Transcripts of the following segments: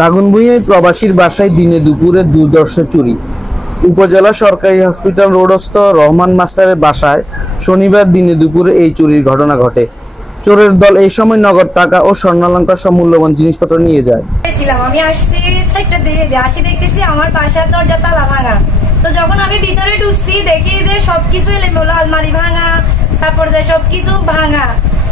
দাগনভূঞায় প্রবাসীর বাসায় দিনে দুপুরে দুর্ধর্ষ চুরি। উপজেলা সরকারি হসপিটাল রোডস্থ রহমান মাস্টারের বাসায় শনিবার দিনে দুপুরে এই চুরির ঘটনা ঘটে। চোরের দল এই সময় নগদ টাকা ও স্বর্ণালংকার সব মূল্যবান জিনিসপত্র নিয়ে যায়। আমি আসছি দেখতেছি আমার বাসার দরজা তালা ভাঙা। তো যখন আমি ভিতরে ঢুকছি দেখি যে সবকিছু এলোমেলো, আলমারি ভাঙা, তারপর সবকিছু ভাঙা,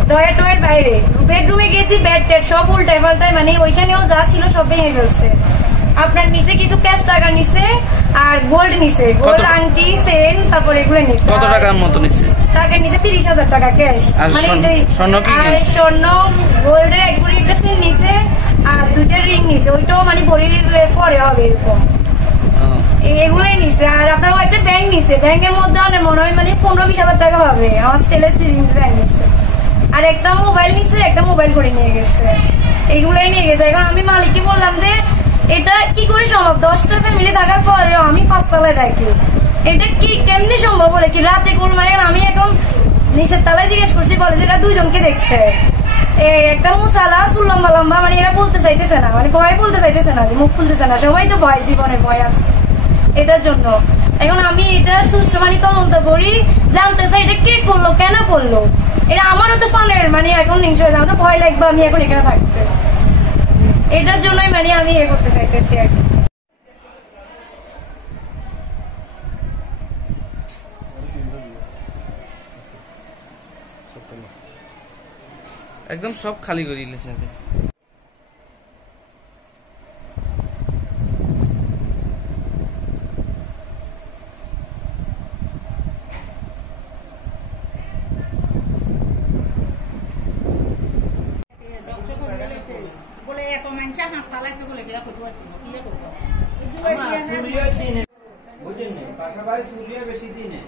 ডয়ের টয়ের বাইরে। বেডরুমে গেছি, বেড টেড সব উল্টায় পাল্টায়, মানে ওইখানেও যা ছিল সব ভেঙে ফেলছে। আপনার নিচে কিছু ক্যাশ টাকা নিছে আর গোল্ড নিছে, গোল্ড আংটি, চেন, তারপর এগুলো নিছে। কত টাকার মতো নিছে? টাকা নিছে 30,000 টাকা ক্যাশ। মানে স্বর্ণ গোল্ডের এক ভরি নিছে আর 2টা রিং নিছে, ওইটাও মানে ভরির পরে হবে এরকম। এগুলোই নিছে। আর আপনার একটা ব্যাংক নিছে, ব্যাংকের মধ্যে অনেক মনে হয় মানে 15-20 হাজার টাকা হবে। আমার ছেলে সেভিংস ব্যাংক নিছে। আর একটা মোবাইল নিছে, একটা মোবাইল করে নিয়ে গেছে। এগুলোই নিয়ে গেছে। এখন আমি মালিককে বললাম যে এটা কি করে সম্ভব? 10টা ফ্যামিলি থাকার পরেও আমি 5 তলায় থাকি, এটা কি কেমনি সম্ভব? বলে কি রাতে কোন মানে আমি এখন নিচের তলায় জিজ্ঞেস করছি, বলে যে এটা 2 জনকে দেখছে। একটা মুসালা, চুল লম্বা লম্বা, মানে এরা বলতে চাইতেছে না, মানে ভয় বলতে চাইতেছে না, মুখ খুলতেছে না। সবাই তো ভয়, জীবনে ভয় আছে এটার জন্য। এখন আমি এটা সুষ্ঠু মানে তদন্ত করি, জানতে চাই এটা কে করলো, কেন করলো। এটা আমারও তো ফানের মানে এখন হিংসা হয়েছে, আমার তো ভয় লাগবে আমি এখন এখানে থাকতে। এটার জন্যই মানে আমি করতে চাইতেছি আর কি। একদম সব খালি করে দিয়েছে। বলে এত মানুষ হাসপাতালে বলে গেলা কত করবো বুঝেন পাশাপাশি সূর্য বেশি দিনে